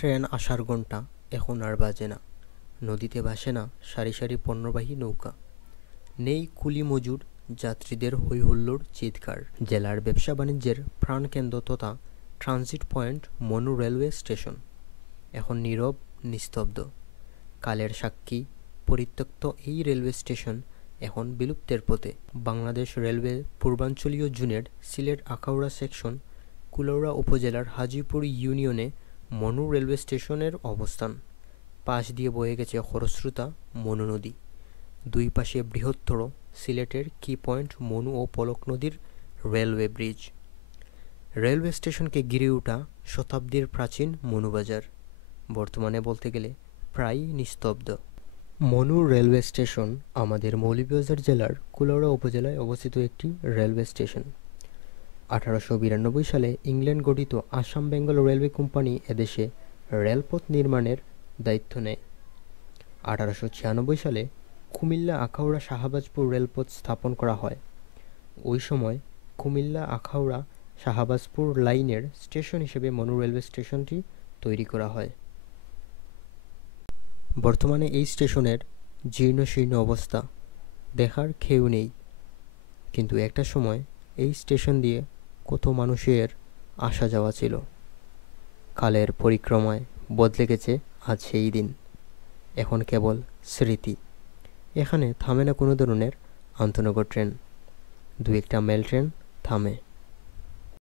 Train আসার ঘণ্টা এখন আর বাজে না। নদীতে ভাসে না সারি সারি পণ্যবাহী নৌকা। নেই কুলি মজুর, যাত্রীদের হই-হুল্লোড়, চিৎকার। জেলার ব্যবসা-বাণিজ্যের প্রাণকেন্দ্র তথা transit point Manu railway station এখন নীরব, নিস্তব্ধ। কালের সাক্ষী পরিত্যক্ত এই রেলওয়ে স্টেশন এখন বিলুপ্তের পথে। বাংলাদেশ রেলওয়ে পূর্বাঞ্চলীয় জোনের সিলেট আখাউড়া সেকশন কুলাউড়া উপজেলার হাজীপুর ইউনিয়নে মনু রেলওয়ে স্টেশনের অবস্থান। পাশ দিয়ে বয়ে গেছে খরস্রোতা মনু নদী। দুই পাশে বৃহত্তর সিলেটের কি পয়েন্ট মনু ও পলক নদীর রেলওয়ে ব্রিজ। রেলওয়ে স্টেশনকে ঘিরে ওঠা শতাব্দীর প্রাচীন মনুবাজার বর্তমানে বলতে গেলে প্রায় নিস্তব্ধ। মনু রেলওয়ে স্টেশন আমাদের মৌলভীবাজার জেলার কুলাউড়া উপজেলায় অবস্থিত একটি রেলওয়ে স্টেশন। 1892 সালে ইংল্যান্ড গঠিত আসাম বেঙ্গল রেলওয়ে কোম্পানি এদেশে রেলপথ নির্মাণের দায়িত্ব নেয়। 1896 সালে কুমিল্লা আখাউড়া শাহবাজপুর রেলপথ স্থাপন করা হয়। ওই সময় কুমিল্লা আখাউড়া শাহবাজপুর লাইনের স্টেশন হিসেবে মনু রেলওয়ে স্টেশনটি তৈরি করা হয়। বর্তমানে এই স্টেশনের জীর্ণশীর্ণ অবস্থা দেখার কেউ নেই, কিন্তু একটা সময় এই স্টেশন দিয়ে কত মানুষের আসা যাওয়া ছিল। কালের পরিক্রমায় বদলে গেছে আজ সেই দিন। এখন কেবল স্মৃতি। এখানে থামে না কোনো ধরনের আন্তনগর ট্রেন, দু একটা মেল ট্রেন থামে।